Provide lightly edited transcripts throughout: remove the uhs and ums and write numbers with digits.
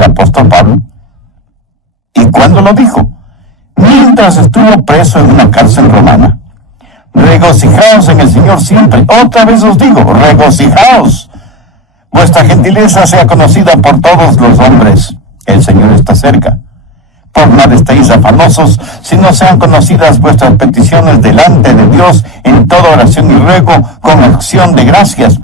el apóstol Pablo. ¿Y cuándo lo dijo? Mientras estuvo preso en una cárcel romana. Regocijaos en el Señor siempre. Otra vez os digo, regocijaos. Vuestra gentileza sea conocida por todos los hombres. El Señor está cerca. Por nada estéis afanosos, sino sean conocidas vuestras peticiones delante de Dios en toda oración y ruego con acción de gracias.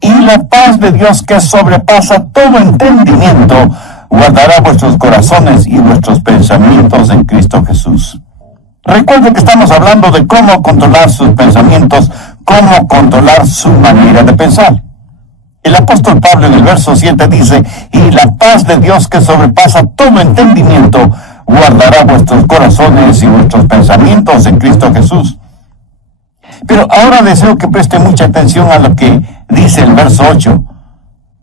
Y la paz de Dios, que sobrepasa todo entendimiento, guardará vuestros corazones y vuestros pensamientos en Cristo Jesús. Recuerde que estamos hablando de cómo controlar sus pensamientos, cómo controlar su manera de pensar. El apóstol Pablo en el verso 7 dice, y la paz de Dios que sobrepasa todo entendimiento, guardará vuestros corazones y vuestros pensamientos en Cristo Jesús. Pero ahora deseo que preste mucha atención a lo que dice el verso 8.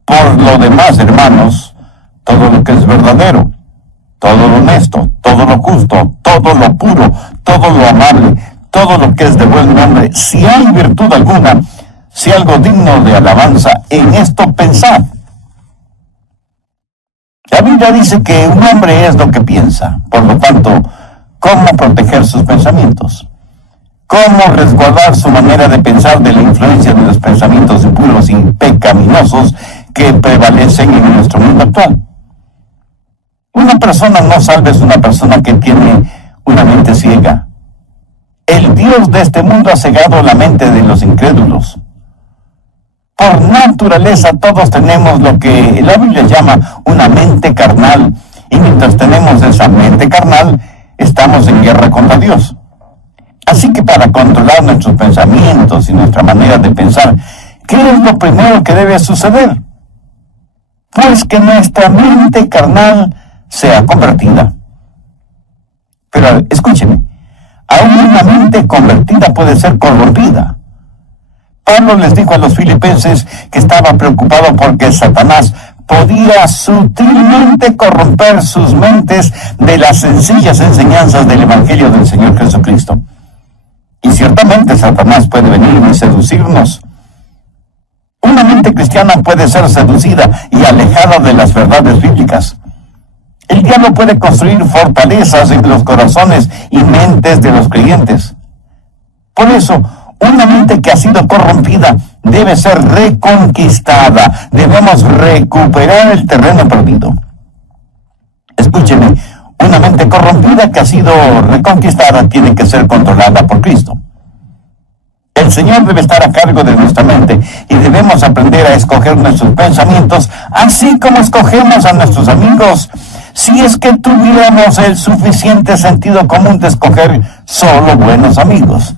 Por lo demás, hermanos, todo lo que es verdadero, todo lo honesto, todo lo justo, todo lo puro, todo lo amable, todo lo que es de buen nombre, si hay virtud alguna, si algo digno de alabanza, en esto pensad. La Biblia dice que un hombre es lo que piensa. Por lo tanto, ¿cómo proteger sus pensamientos? ¿Cómo resguardar su manera de pensar de la influencia de los pensamientos impuros y pecaminosos que prevalecen en nuestro mundo actual? Una persona no salva es una persona que tiene una mente ciega. El Dios de este mundo ha cegado la mente de los incrédulos. Por naturaleza todos tenemos lo que la Biblia llama una mente carnal, y mientras tenemos esa mente carnal, estamos en guerra contra Dios. Así que para controlar nuestros pensamientos y nuestra manera de pensar, ¿qué es lo primero que debe suceder? Pues que nuestra mente carnal sea convertida. Pero escúcheme, aún una mente convertida puede ser corrompida. Pablo les dijo a los filipenses que estaba preocupado porque Satanás podía sutilmente corromper sus mentes de las sencillas enseñanzas del Evangelio del Señor Jesucristo. Y ciertamente Satanás puede venir y seducirnos. Una mente cristiana puede ser seducida y alejada de las verdades bíblicas. El diablo puede construir fortalezas en los corazones y mentes de los creyentes. Por eso, una mente que ha sido corrompida debe ser reconquistada. Debemos recuperar el terreno perdido. Escúcheme, una mente corrompida que ha sido reconquistada tiene que ser controlada por Cristo. El Señor debe estar a cargo de nuestra mente y debemos aprender a escoger nuestros pensamientos, así como escogemos a nuestros amigos, si es que tuviéramos el suficiente sentido común de escoger solo buenos amigos.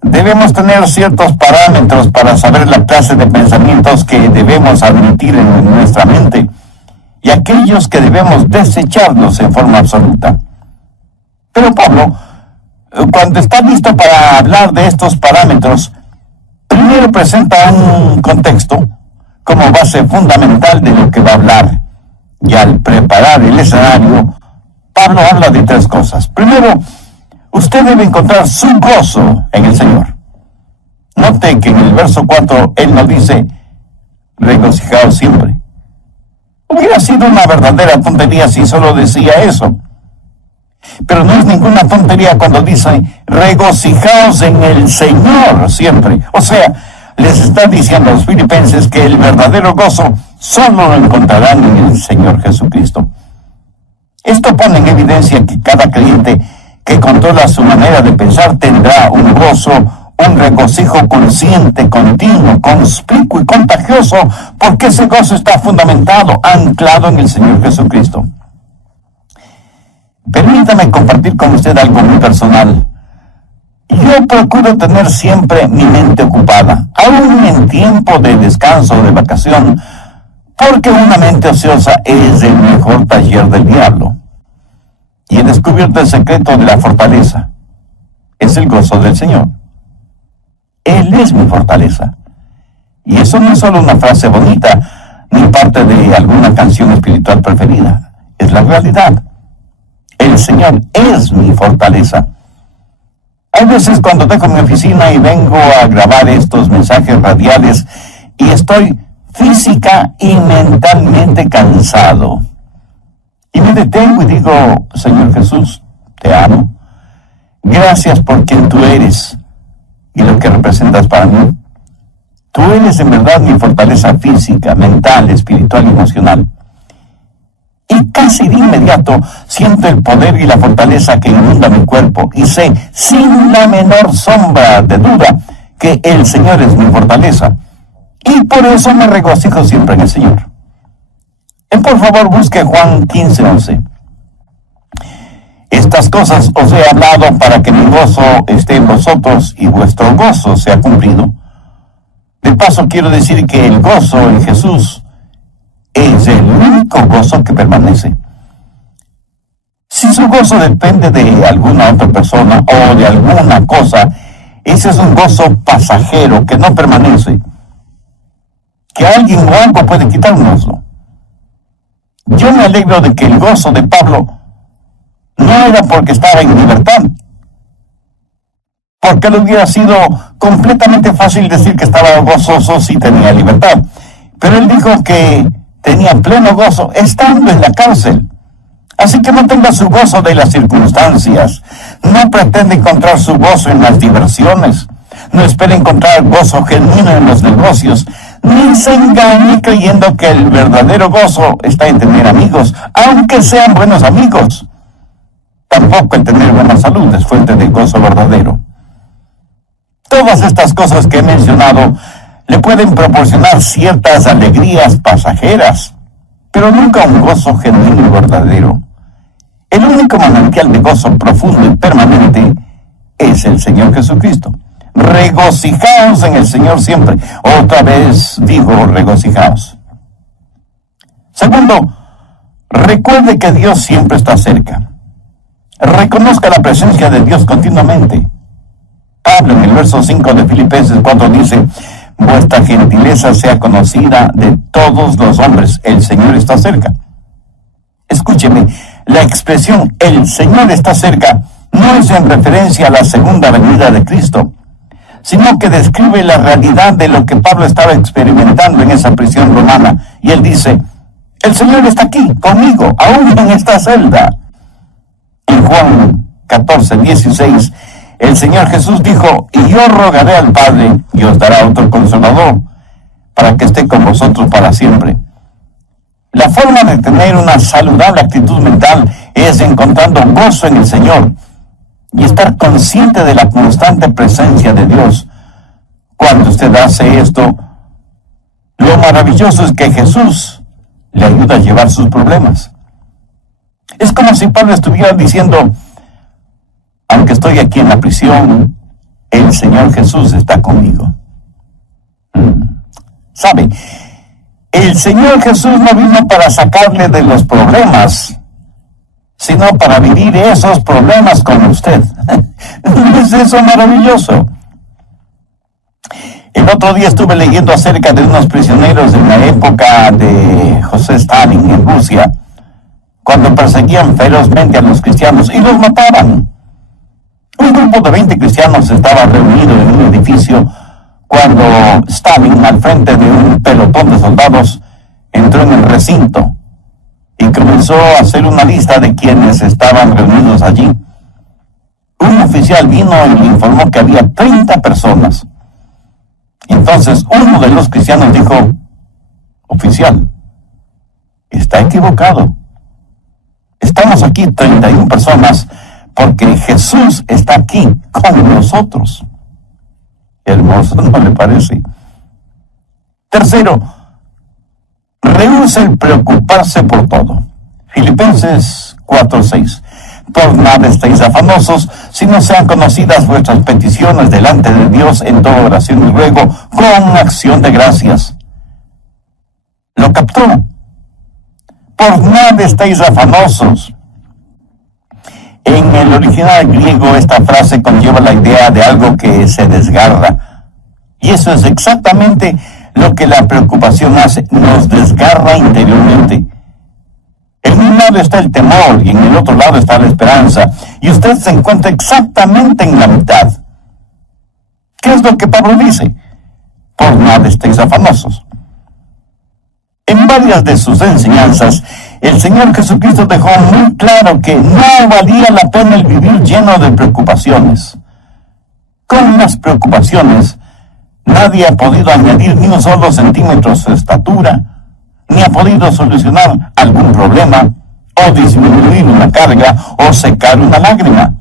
Debemos tener ciertos parámetros para saber la clase de pensamientos que debemos admitir en nuestra mente y aquellos que debemos desecharlos en forma absoluta. Pero Pablo, cuando está listo para hablar de estos parámetros, primero presenta un contexto como base fundamental de lo que va a hablar. Y al preparar el escenario, Pablo habla de tres cosas. Primero, usted debe encontrar su gozo en el Señor. Note que en el verso 4 él nos dice, regocijaos siempre. Hubiera sido una verdadera tontería si solo decía eso. Pero no es ninguna tontería cuando dice, regocijaos en el Señor siempre. O sea, les está diciendo a los filipenses que el verdadero gozo solo lo encontrarán en el Señor Jesucristo. Esto pone en evidencia que cada creyente que controla su manera de pensar tendrá un gozo, un regocijo consciente, continuo, conspicuo y contagioso, porque ese gozo está fundamentado, anclado en el Señor Jesucristo. Permítame compartir con usted algo muy personal. Yo procuro tener siempre mi mente ocupada, aún en tiempo de descanso o de vacación, porque una mente ociosa es el mejor taller del diablo. Y he descubierto el secreto de la fortaleza. Es el gozo del Señor. Él es mi fortaleza. Y eso no es solo una frase bonita, ni parte de alguna canción espiritual preferida. Es la realidad. El Señor es mi fortaleza. Hay veces cuando dejo mi oficina y vengo a grabar estos mensajes radiales y estoy física y mentalmente cansado. Y me detengo y digo, Señor Jesús, te amo. Gracias por quien tú eres y lo que representas para mí. Tú eres en verdad mi fortaleza física, mental, espiritual y emocional. Y casi de inmediato siento el poder y la fortaleza que inunda mi cuerpo y sé, sin la menor sombra de duda, que el Señor es mi fortaleza. Y por eso me regocijo siempre en el Señor. Por favor, busque Juan 15:11. Estas cosas os he hablado para que mi gozo esté en vosotros y vuestro gozo sea cumplido. De paso, quiero decir que el gozo en Jesús es el único gozo que permanece. Si su gozo depende de alguna otra persona o de alguna cosa, ese es un gozo pasajero que no permanece. Que alguien o algo puede quitárnoslo. Yo me alegro de que el gozo de Pablo no era porque estaba en libertad, porque le hubiera sido completamente fácil decir que estaba gozoso si tenía libertad. Pero él dijo que tenía pleno gozo estando en la cárcel. Así que no tenga su gozo de las circunstancias. No pretende encontrar su gozo en las diversiones. No espere encontrar gozo genuino en los negocios. Ni se engañe creyendo que el verdadero gozo está en tener amigos, aunque sean buenos amigos. Tampoco el tener buena salud es fuente de gozo verdadero. Todas estas cosas que he mencionado le pueden proporcionar ciertas alegrías pasajeras, pero nunca un gozo genuino y verdadero. El único manantial de gozo profundo y permanente es el Señor Jesucristo. Regocijaos en el Señor siempre. Otra vez digo, regocijaos. Segundo, recuerde que Dios siempre está cerca. Reconozca la presencia de Dios continuamente. Pablo en el verso 5 de Filipenses 4 dice, vuestra gentileza sea conocida de todos los hombres. El Señor está cerca. Escúcheme, la expresión el Señor está cerca no es en referencia a la segunda venida de Cristo, sino que describe la realidad de lo que Pablo estaba experimentando en esa prisión romana. Y él dice, el Señor está aquí, conmigo, aún en esta celda. En Juan 14:16, el Señor Jesús dijo, y yo rogaré al Padre, y os dará otro consolador, para que esté con vosotros para siempre. La forma de tener una saludable actitud mental es encontrando gozo en el Señor y estar consciente de la constante presencia de Dios. Cuando usted hace esto, lo maravilloso es que Jesús le ayuda a llevar sus problemas. Es como si Pablo estuviera diciendo, aunque estoy aquí en la prisión, el Señor Jesús está conmigo. ¿Sabe? El Señor Jesús no vino para sacarle de los problemas, sino para vivir esos problemas con usted. ¿Es eso maravilloso? El otro día estuve leyendo acerca de unos prisioneros en la época de José Stalin en Rusia, cuando perseguían ferozmente a los cristianos y los mataban. Un grupo de 20 cristianos estaba reunido en un edificio cuando Stalin, al frente de un pelotón de soldados, entró en el recinto y comenzó a hacer una lista de quienes estaban reunidos allí. Un oficial vino y le informó que había 30 personas. Entonces uno de los cristianos dijo, oficial, está equivocado. Estamos aquí 31 personas porque Jesús está aquí con nosotros. Hermoso, ¿no le parece? Tercero, rehúse el preocuparse por todo. Filipenses 4:6. Por nada estéis afanosos, sino sean conocidas vuestras peticiones delante de Dios en toda oración y ruego, con acción de gracias. ¿Lo captó? Por nada estéis afanosos. En el original griego esta frase conlleva la idea de algo que se desgarra. Y eso es exactamente lo que la preocupación hace, nos desgarra interiormente. En un lado está el temor y en el otro lado está la esperanza. Y usted se encuentra exactamente en la mitad. ¿Qué es lo que Pablo dice? Por nada estéis afanosos. En varias de sus enseñanzas, el Señor Jesucristo dejó muy claro que no valía la pena el vivir lleno de preocupaciones. Con las preocupaciones, nadie ha podido añadir ni un solo centímetro a su estatura, ni ha podido solucionar algún problema, o disminuir una carga, o secar una lágrima.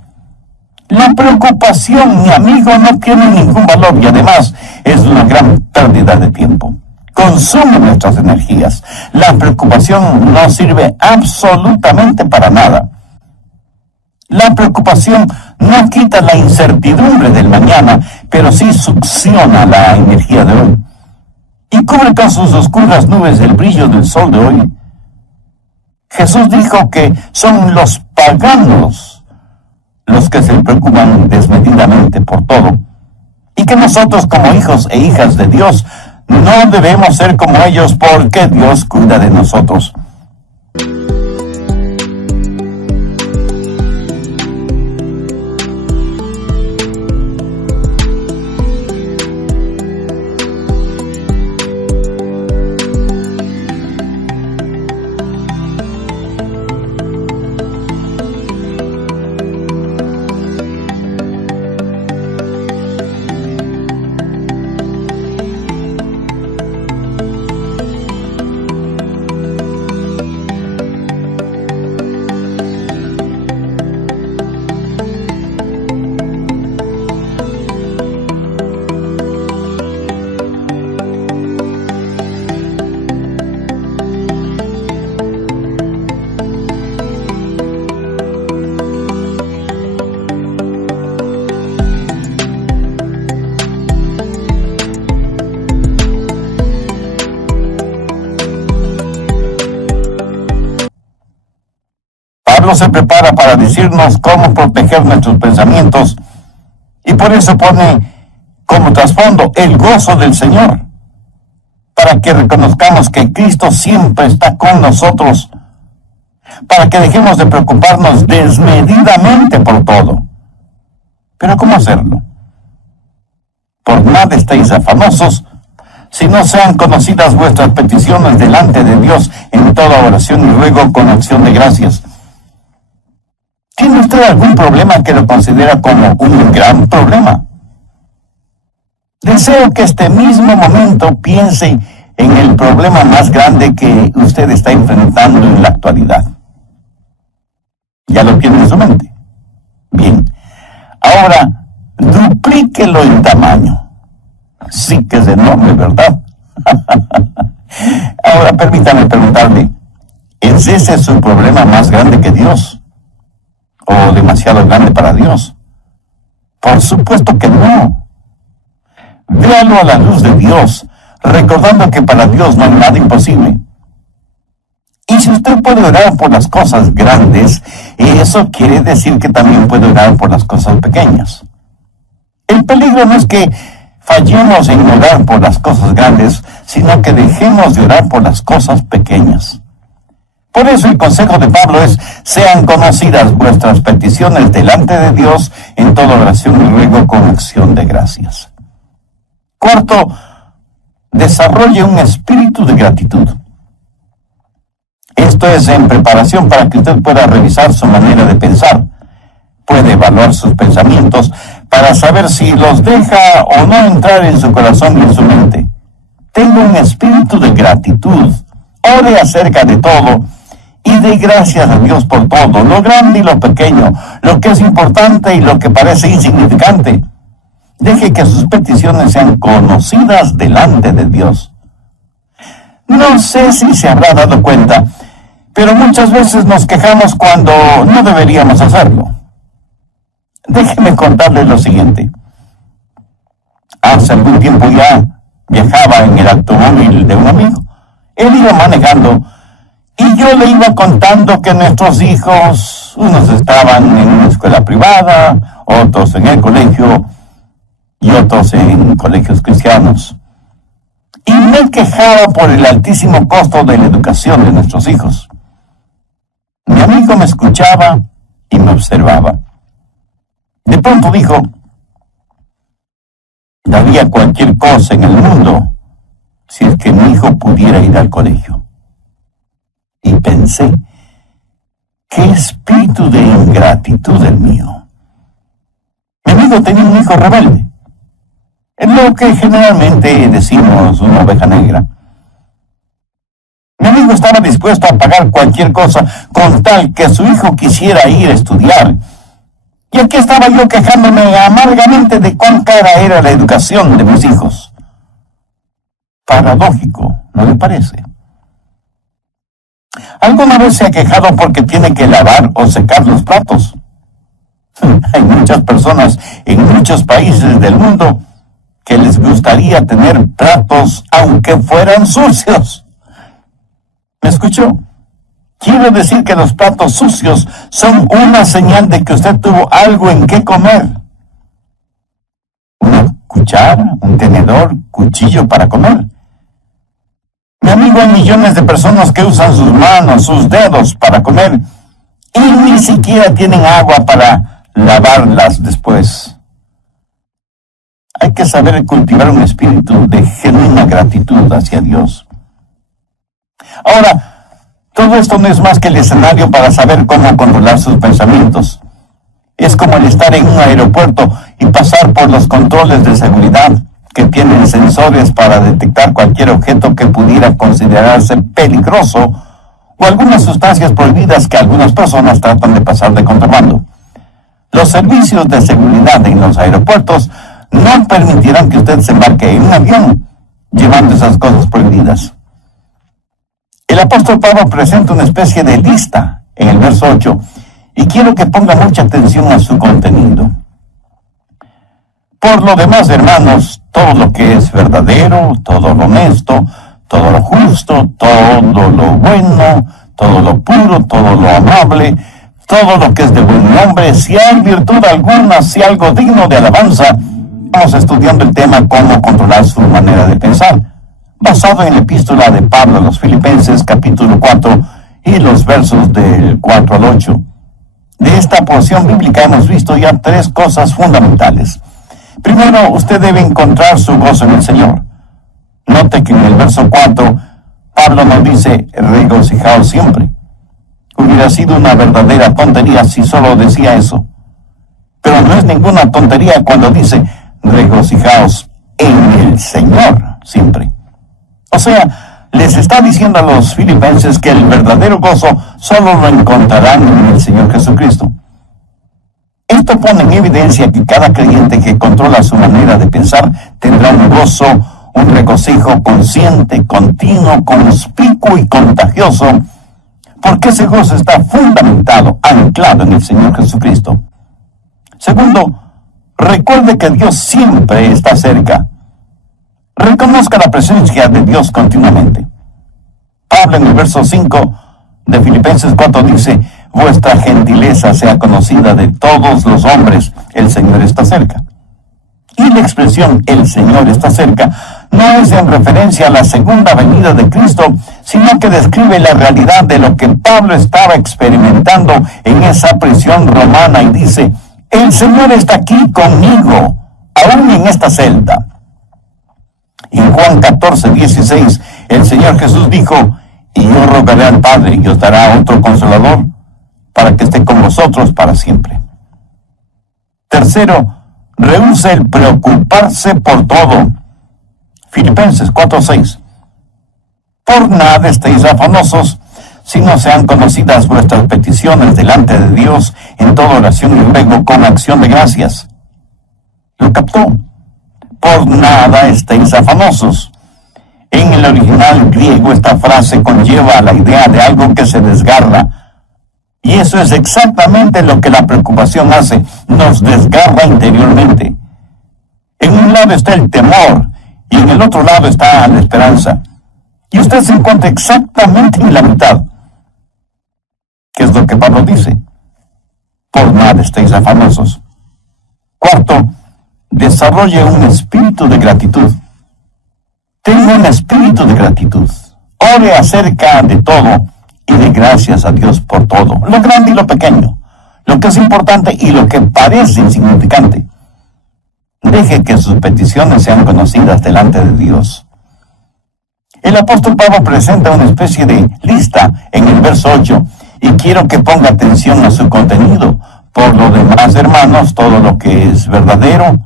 La preocupación, mi amigo, no tiene ningún valor y además es una gran pérdida de tiempo. Consume nuestras energías. La preocupación no sirve absolutamente para nada. La preocupación no quita la incertidumbre del mañana, pero sí succiona la energía de hoy. Y cubre con sus oscuras nubes el brillo del sol de hoy. Jesús dijo que son los paganos los que se preocupan desmedidamente por todo, y que nosotros como hijos e hijas de Dios no debemos ser como ellos porque Dios cuida de nosotros. Pablo se prepara para decirnos cómo proteger nuestros pensamientos y por eso pone como trasfondo el gozo del Señor, para que reconozcamos que Cristo siempre está con nosotros, para que dejemos de preocuparnos desmedidamente por todo. Pero ¿cómo hacerlo? Por nada estéis afanosos, si no sean conocidas vuestras peticiones delante de Dios en toda oración y ruego con acción de gracias. ¿Tiene usted algún problema que lo considera como un gran problema? Deseo que este mismo momento piense en el problema más grande que usted está enfrentando en la actualidad. ¿Ya lo tiene en su mente? Bien. Ahora, duplíquelo en tamaño. Sí que es enorme, ¿verdad? Ahora, permítame preguntarle, ¿es ese su problema más grande que Dios? ¿O demasiado grande para Dios? Por supuesto que no. Véalo a la luz de Dios, recordando que para Dios no hay nada imposible. Y si usted puede orar por las cosas grandes, eso quiere decir que también puede orar por las cosas pequeñas. El peligro no es que fallemos en orar por las cosas grandes, sino que dejemos de orar por las cosas pequeñas. Por eso el consejo de Pablo es: sean conocidas vuestras peticiones delante de Dios en toda oración y ruego con acción de gracias. Cuarto, desarrolle un espíritu de gratitud. Esto es en preparación para que usted pueda revisar su manera de pensar. Puede evaluar sus pensamientos para saber si los deja o no entrar en su corazón y en su mente. Tenga un espíritu de gratitud. Ore acerca de todo y dé gracias a Dios por todo, lo grande y lo pequeño, lo que es importante y lo que parece insignificante. Deje que sus peticiones sean conocidas delante de Dios. No sé si se habrá dado cuenta, pero muchas veces nos quejamos cuando no deberíamos hacerlo. Déjeme contarles lo siguiente. Hace algún tiempo ya viajaba en el automóvil de un amigo. Él iba manejando y yo le iba contando que nuestros hijos, unos estaban en una escuela privada, otros en el colegio y otros en colegios cristianos. Y me quejaba por el altísimo costo de la educación de nuestros hijos. Mi amigo me escuchaba y me observaba. De pronto dijo: daría cualquier cosa en el mundo si es que mi hijo pudiera ir al colegio. Y pensé, qué espíritu de ingratitud el mío. Mi amigo tenía un hijo rebelde, es lo que generalmente decimos una oveja negra. Mi amigo estaba dispuesto a pagar cualquier cosa con tal que su hijo quisiera ir a estudiar. Y aquí estaba yo quejándome amargamente de cuán cara era la educación de mis hijos. Paradójico, ¿no le parece? ¿Alguna vez se ha quejado porque tiene que lavar o secar los platos? Hay muchas personas en muchos países del mundo que les gustaría tener platos aunque fueran sucios. ¿Me escuchó? Quiero decir que los platos sucios son una señal de que usted tuvo algo en qué comer. Una cuchara, un tenedor, cuchillo para comer. Mi amigo, hay millones de personas que usan sus manos, sus dedos para comer y ni siquiera tienen agua para lavarlas después. Hay que saber cultivar un espíritu de genuina gratitud hacia Dios. Ahora, todo esto no es más que el escenario para saber cómo controlar sus pensamientos. Es como el estar en un aeropuerto y pasar por los controles de seguridad que tienen sensores para detectar cualquier objeto que pudiera considerarse peligroso o algunas sustancias prohibidas que algunas personas tratan de pasar de contrabando. Los servicios de seguridad en los aeropuertos no permitirán que usted se embarque en un avión llevando esas cosas prohibidas. El apóstol Pablo presenta una especie de lista en el verso 8 y quiero que ponga mucha atención a su contenido. Por lo demás, hermanos, todo lo que es verdadero, todo lo honesto, todo lo justo, todo lo bueno, todo lo puro, todo lo amable, todo lo que es de buen nombre, si hay virtud alguna, si algo digno de alabanza. Estamos estudiando el tema cómo controlar su manera de pensar, basado en la epístola de Pablo a los Filipenses, capítulo 4, y los versos del 4 al 8. De esta porción bíblica hemos visto ya tres cosas fundamentales. Primero, usted debe encontrar su gozo en el Señor. Note que en el verso 4, Pablo nos dice, regocijaos siempre. Hubiera sido una verdadera tontería si solo decía eso. Pero no es ninguna tontería cuando dice, regocijaos en el Señor siempre. O sea, les está diciendo a los filipenses que el verdadero gozo solo lo encontrarán en el Señor Jesucristo. Esto pone en evidencia que cada creyente que controla su manera de pensar tendrá un gozo, un regocijo consciente, continuo, conspicuo y contagioso, porque ese gozo está fundamentado, anclado en el Señor Jesucristo. Segundo, recuerde que Dios siempre está cerca. Reconozca la presencia de Dios continuamente. Pablo en el verso 5 de Filipenses 4 dice, vuestra gentileza sea conocida de todos los hombres, el Señor está cerca. Y la expresión el Señor está cerca no es en referencia a la segunda venida de Cristo, sino que describe la realidad de lo que Pablo estaba experimentando en esa prisión romana y dice, el Señor está aquí conmigo, aún en esta celda. Y en Juan 14:16, el Señor Jesús dijo, y yo rogaré al Padre y os dará otro consolador para que esté con vosotros para siempre. Tercero, rehúse el preocuparse por todo. Filipenses 4:6. Por nada estéis afanosos, sino sean conocidas vuestras peticiones delante de Dios en toda oración y ruego con acción de gracias. ¿Lo captó? Por nada estéis afanosos. En el original griego esta frase conlleva la idea de algo que se desgarra. Y eso es exactamente lo que la preocupación hace, nos desgarra interiormente. En un lado está el temor y en el otro lado está la esperanza. Y usted se encuentra exactamente en la mitad. ¿Qué es lo que Pablo dice? Por nada estéis afanosos. Cuarto, desarrolle un espíritu de gratitud. Tenga un espíritu de gratitud. Ore acerca de todo y de gracias a Dios por todo, lo grande y lo pequeño, lo que es importante y lo que parece insignificante. Deje que sus peticiones sean conocidas delante de Dios. El apóstol Pablo presenta una especie de lista en el verso 8 y quiero que ponga atención a su contenido. Por lo demás, hermanos, todo lo que es verdadero,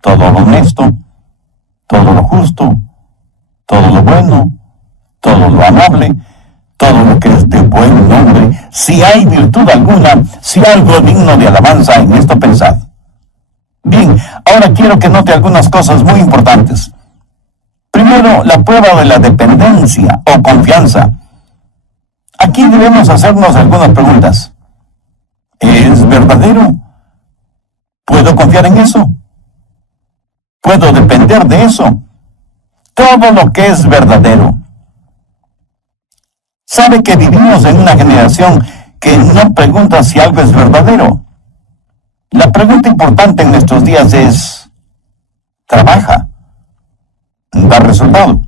todo lo honesto, todo lo justo, todo lo bueno, todo lo amable, todo lo que es de buen nombre, si hay virtud alguna, si algo digno de alabanza, en esto pensad. Bien, ahora quiero que note algunas cosas muy importantes. Primero, la prueba de la dependencia o confianza. Aquí debemos hacernos algunas preguntas. ¿Es verdadero? ¿Puedo confiar en eso? ¿Puedo depender de eso? Todo lo que es verdadero. ¿Sabe que vivimos en una generación que no pregunta si algo es verdadero? La pregunta importante en nuestros días es, ¿trabaja? ¿Da resultado?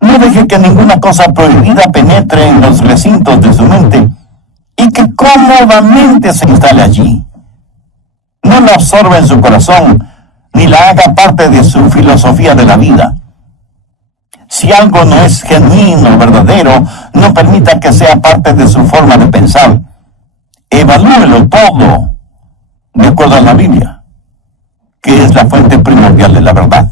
No deje que ninguna cosa prohibida penetre en los recintos de su mente y que cómodamente se instale allí. No la absorba en su corazón, ni la haga parte de su filosofía de la vida. Si algo no es genuino, verdadero, no permita que sea parte de su forma de pensar. Evalúelo todo de acuerdo a la Biblia, que es la fuente primordial de la verdad.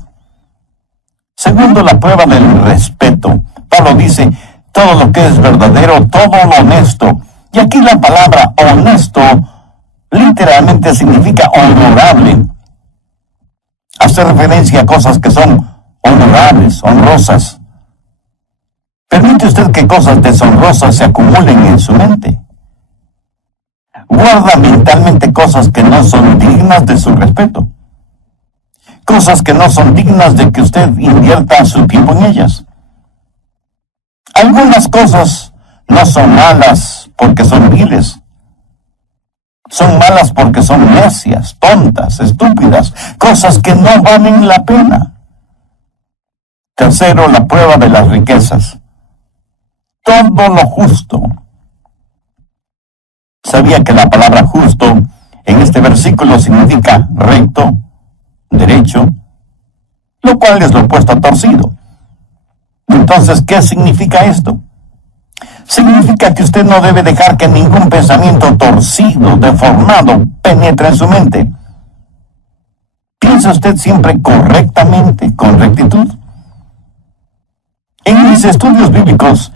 Segundo, la prueba del respeto. Pablo dice, todo lo que es verdadero, todo lo honesto. Y aquí la palabra honesto literalmente significa honorable. Hace referencia a cosas que son honorables, honrosas. ¿Permite usted que cosas deshonrosas se acumulen en su mente? Guarda mentalmente cosas que no son dignas de su respeto. Cosas que no son dignas de que usted invierta su tiempo en ellas. Algunas cosas no son malas porque son viles. Son malas porque son necias, tontas, estúpidas, cosas que no valen la pena. Tercero, la prueba de las riquezas. Todo lo justo. ¿Sabía que la palabra justo en este versículo significa recto, derecho, lo cual es lo opuesto a torcido? Entonces, ¿qué significa esto? Significa que usted no debe dejar que ningún pensamiento torcido, deformado, penetre en su mente. ¿Piensa usted siempre correctamente, con rectitud? En mis estudios bíblicos,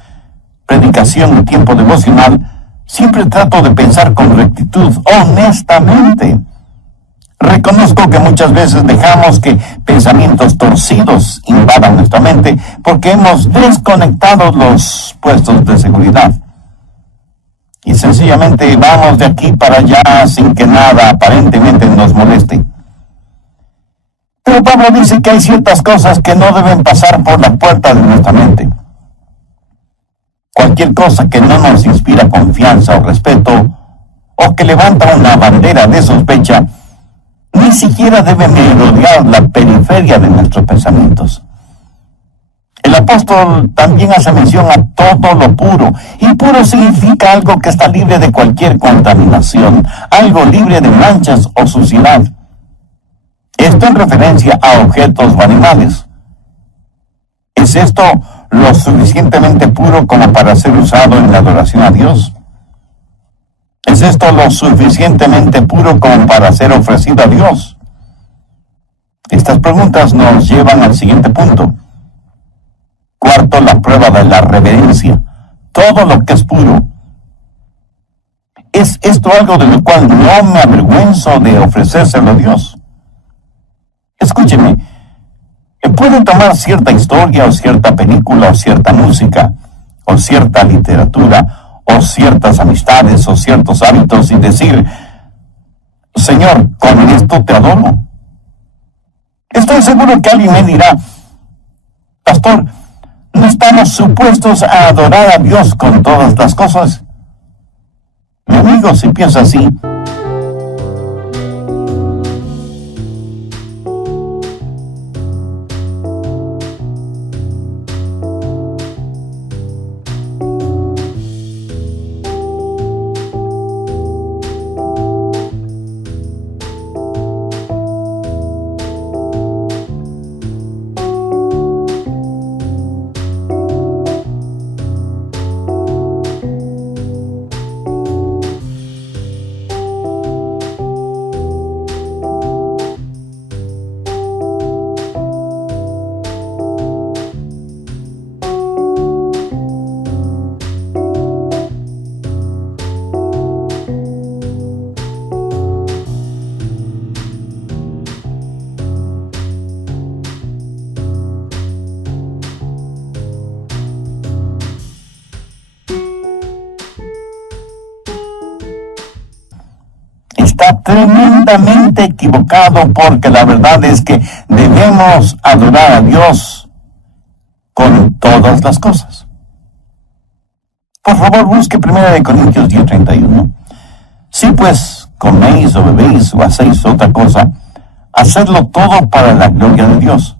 predicación y tiempo devocional, siempre trato de pensar con rectitud, honestamente. Reconozco que muchas veces dejamos que pensamientos torcidos invadan nuestra mente porque hemos desconectado los puestos de seguridad. Y sencillamente vamos de aquí para allá sin que nada aparentemente nos moleste. Pero Pablo dice que hay ciertas cosas que no deben pasar por la puerta de nuestra mente. Cualquier cosa que no nos inspira confianza o respeto, o que levanta una bandera de sospecha, ni siquiera debe merodear la periferia de nuestros pensamientos. El apóstol también hace mención a todo lo puro, y puro significa algo que está libre de cualquier contaminación, algo libre de manchas o suciedad. Esto en referencia a objetos o animales. ¿Es esto lo suficientemente puro como para ser usado en la adoración a Dios? ¿Es esto lo suficientemente puro como para ser ofrecido a Dios? Estas preguntas nos llevan al siguiente punto. Cuarto, la prueba de la reverencia. Todo lo que es puro. ¿Es esto algo de lo cual no me avergüenzo de ofrecérselo a Dios? Escúcheme, puede tomar cierta historia o cierta película o cierta música o cierta literatura o ciertas amistades o ciertos hábitos y decir, Señor, con esto te adoro. Estoy seguro que alguien me dirá, Pastor, ¿no estamos supuestos a adorar a Dios con todas las cosas? Mi amigo, si piensa así, está tremendamente equivocado, porque la verdad es que debemos adorar a Dios con todas las cosas. Por favor, busque 1 Corintios 10:31. Si pues coméis o bebéis o hacéis otra cosa, hacedlo todo para la gloria de Dios.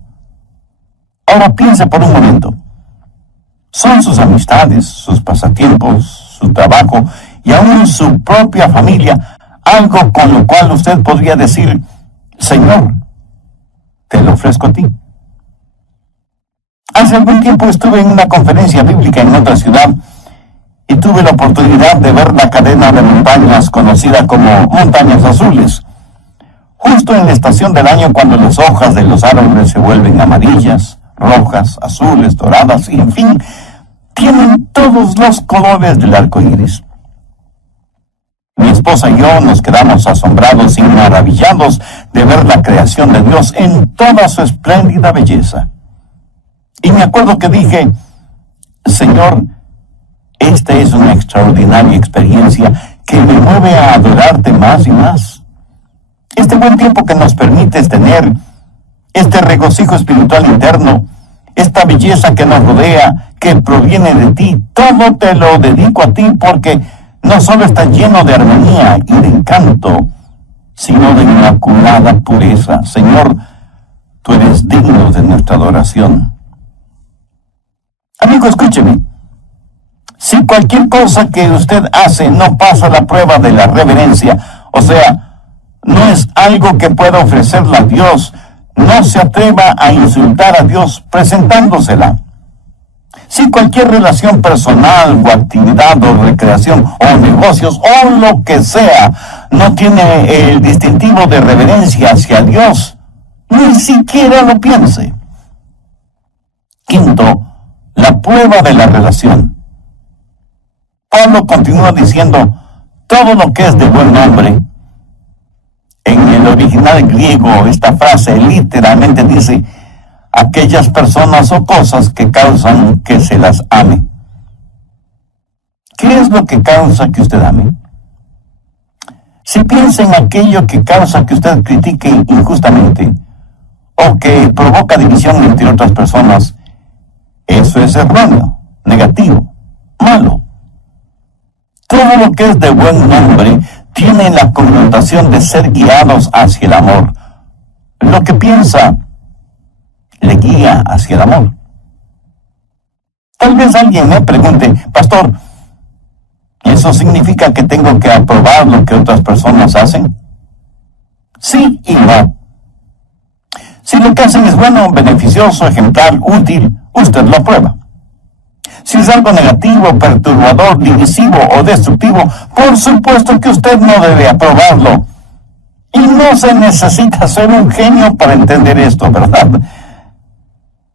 Ahora piense por un momento. Son sus amistades, sus pasatiempos, su trabajo y aún su propia familia algo con lo cual usted podría decir: Señor, te lo ofrezco a ti. Hace algún tiempo estuve en una conferencia bíblica en otra ciudad y tuve la oportunidad de ver la cadena de montañas conocida como Montañas Azules, justo en la estación del año cuando las hojas de los árboles se vuelven amarillas, rojas, azules, doradas y, en fin, tienen todos los colores del arco iris. Mi esposa y yo nos quedamos asombrados y maravillados de ver la creación de Dios en toda su espléndida belleza. Y me acuerdo que dije: Señor, esta es una extraordinaria experiencia que me mueve a adorarte más y más. Este buen tiempo que nos permites tener, este regocijo espiritual interno, esta belleza que nos rodea, que proviene de ti, todo te lo dedico a ti, porque no solo está lleno de armonía y de encanto, sino de inmaculada pureza. Señor, tú eres digno de nuestra adoración. Amigo, escúcheme. Si cualquier cosa que usted hace no pasa la prueba de la reverencia, o sea, no es algo que pueda ofrecerle a Dios, no se atreva a insultar a Dios presentándosela. Si cualquier relación personal o actividad o recreación o negocios o lo que sea no tiene el distintivo de reverencia hacia Dios, ni siquiera lo piense. Quinto, la prueba de la relación. Pablo continúa diciendo: todo lo que es de buen nombre. En el original griego, esta frase literalmente dice: aquellas personas o cosas que causan que se las ame. ¿Qué es lo que causa que usted ame? Si piensa en aquello que causa que usted critique injustamente o que provoca división entre otras personas, eso es erróneo, negativo, malo. Todo lo que es de buen nombre tiene la connotación de ser guiados hacia el amor. Lo que piensa le guía hacia el amor. Tal vez alguien me pregunte: pastor, ¿eso significa que tengo que aprobar lo que otras personas hacen? Sí y no. Si lo que hacen es bueno, beneficioso, ejemplar, útil, usted lo aprueba. Si es algo negativo, perturbador, divisivo o destructivo, por supuesto que usted no debe aprobarlo. Y no se necesita ser un genio para entender esto, ¿verdad?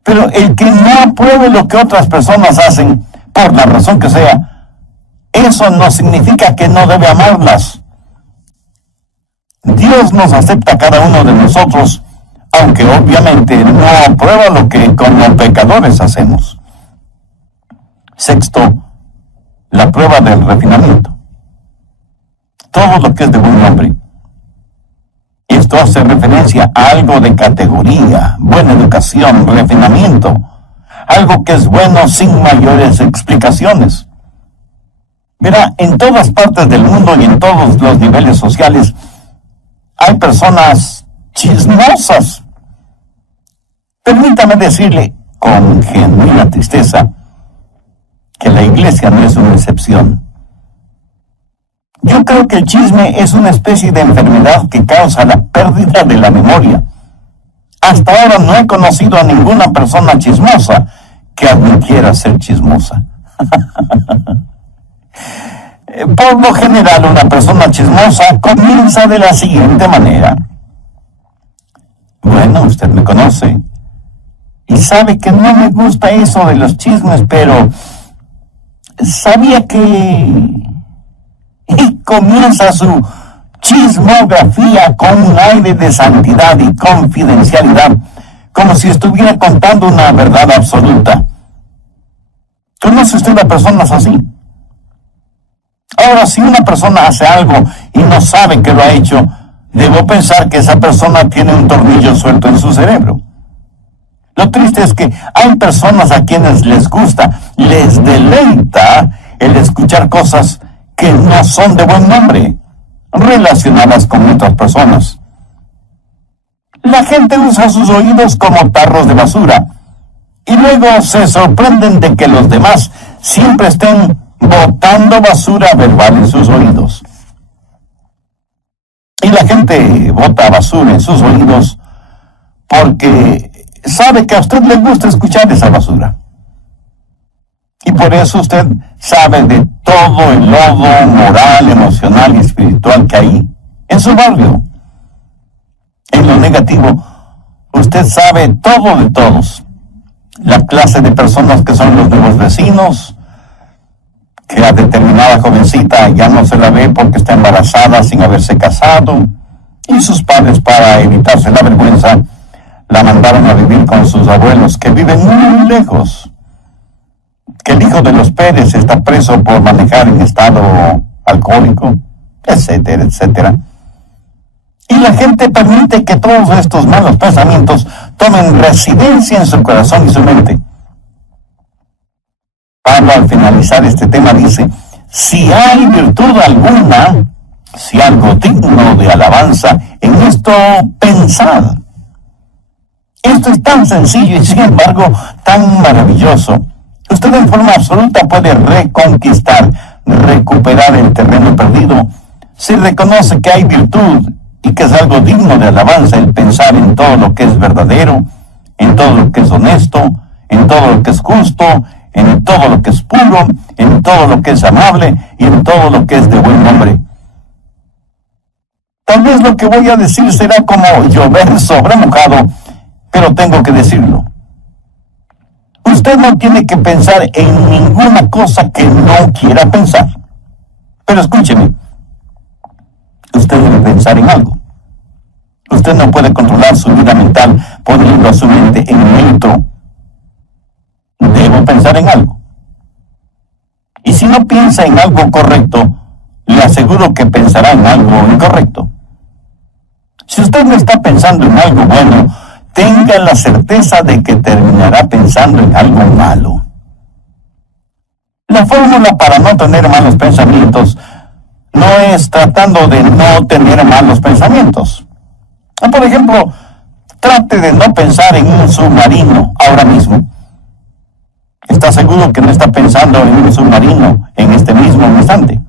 Pero el que no apruebe lo que otras personas hacen, por la razón que sea, eso no significa que no debe amarlas. Dios nos acepta a cada uno de nosotros, aunque obviamente no aprueba lo que como pecadores hacemos. Sexto, la prueba del refinamiento. Todo lo que es de buen nombre. Esto hace referencia a algo de categoría, buena educación, refinamiento, algo que es bueno sin mayores explicaciones. Verá, en todas partes del mundo y en todos los niveles sociales hay personas chismosas. Permítame decirle con genuina tristeza que la iglesia no es una excepción. Yo creo que el chisme es una especie de enfermedad que causa la pérdida de la memoria. Hasta ahora no he conocido a ninguna persona chismosa que admitiera ser chismosa. Por lo general, una persona chismosa comienza de la siguiente manera: bueno, usted me conoce y sabe que no me gusta eso de los chismes, pero sabía que... Y comienza su chismografía con un aire de santidad y confidencialidad, como si estuviera contando una verdad absoluta. ¿Conoce usted a personas así? Ahora, si una persona hace algo y no sabe que lo ha hecho, debo pensar que esa persona tiene un tornillo suelto en su cerebro. Lo triste es que hay personas a quienes les gusta, les deleita el escuchar cosas que no son de buen nombre, relacionadas con otras personas. La gente usa sus oídos como tarros de basura y luego se sorprenden de que los demás siempre estén botando basura verbal en sus oídos. Y la gente bota basura en sus oídos porque sabe que a usted le gusta escuchar esa basura. Y por eso usted sabe de todo el lodo moral, emocional y espiritual que hay en su barrio. En lo negativo, usted sabe todo de todos. La clase de personas que son los nuevos vecinos, que a determinada jovencita ya no se la ve porque está embarazada sin haberse casado, y sus padres, para evitarse la vergüenza, la mandaron a vivir con sus abuelos que viven muy lejos, que el hijo de los Pérez está preso por manejar en estado alcohólico, etcétera, etcétera. Y la gente permite que todos estos malos pensamientos tomen residencia en su corazón y su mente. Pablo, al finalizar este tema, dice: si hay virtud alguna, si algo digno de alabanza, en esto pensad. Esto es tan sencillo y sin embargo tan maravilloso. Usted en forma absoluta puede reconquistar, recuperar el terreno perdido si reconoce que hay virtud y que es algo digno de alabanza el pensar en todo lo que es verdadero, en todo lo que es honesto, en todo lo que es justo, en todo lo que es puro, en todo lo que es amable y en todo lo que es de buen nombre. Tal vez lo que voy a decir será como llover sobre mojado, pero tengo que decirlo. Usted no tiene que pensar en ninguna cosa que no quiera pensar. Pero escúcheme, usted debe pensar en algo. Usted no puede controlar su vida mental poniendo a su mente en neutro. Debo pensar en algo. Y si no piensa en algo correcto, le aseguro que pensará en algo incorrecto. Si usted no está pensando en algo bueno, tenga la certeza de que terminará pensando en algo malo. La fórmula para no tener malos pensamientos no es tratando de no tener malos pensamientos. Por ejemplo, trate de no pensar en un submarino ahora mismo. ¿Está seguro que no está pensando en un submarino en este mismo instante?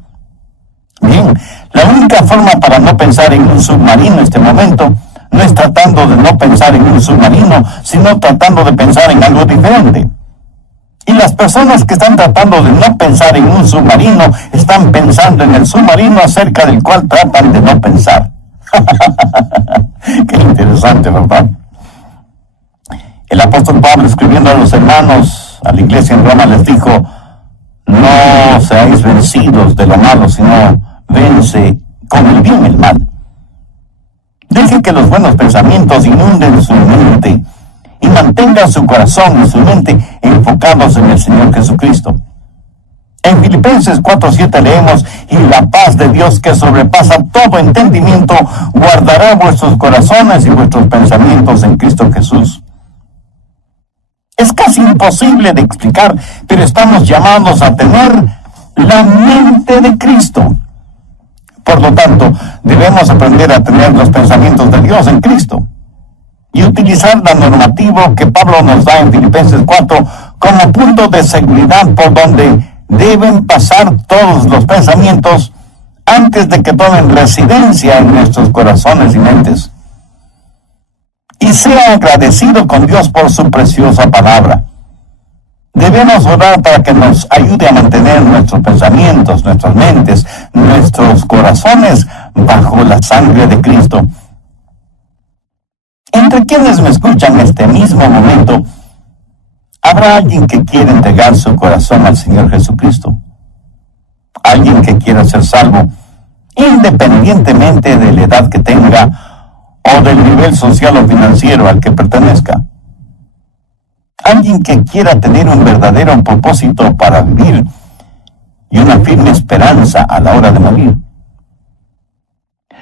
Bien, la única forma para no pensar en un submarino en este momento no es tratando de no pensar en un submarino, sino tratando de pensar en algo diferente. Y las personas que están tratando de no pensar en un submarino, están pensando en el submarino acerca del cual tratan de no pensar. Qué interesante, ¿verdad? El apóstol Pablo, escribiendo a los hermanos, a la iglesia en Roma, les dijo: no seáis vencidos de lo malo, sino vence con el bien el mal. Deje que los buenos pensamientos inunden su mente y mantenga su corazón y su mente enfocados en el Señor Jesucristo. En Filipenses 4:7 leemos: y la paz de Dios, que sobrepasa todo entendimiento, guardará vuestros corazones y vuestros pensamientos en Cristo Jesús. Es casi imposible de explicar, pero estamos llamados a tener la mente de Cristo. Por lo tanto, debemos aprender a tener los pensamientos de Dios en Cristo y utilizar la normativa que Pablo nos da en Filipenses 4 como punto de seguridad por donde deben pasar todos los pensamientos antes de que tomen residencia en nuestros corazones y mentes. Y sea agradecido con Dios por su preciosa palabra. Debemos orar para que nos ayude a mantener nuestros pensamientos, nuestras mentes, nuestros corazones bajo la sangre de Cristo. Entre quienes me escuchan en este mismo momento, ¿habrá alguien que quiera entregar su corazón al Señor Jesucristo? Alguien que quiera ser salvo, independientemente de la edad que tenga o del nivel social o financiero al que pertenezca. Alguien que quiera tener un verdadero propósito para vivir y una firme esperanza a la hora de morir.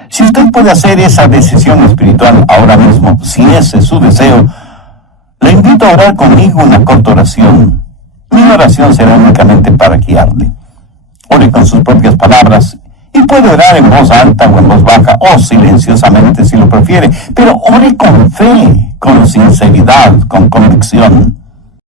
Si usted puede hacer esa decisión espiritual ahora mismo, si ese es su deseo, le invito a orar conmigo una corta oración. Mi oración será únicamente para guiarle. Ore con sus propias palabras y puede orar en voz alta o en voz baja o silenciosamente si lo prefiere, pero ore con fe, con sinceridad, con convicción.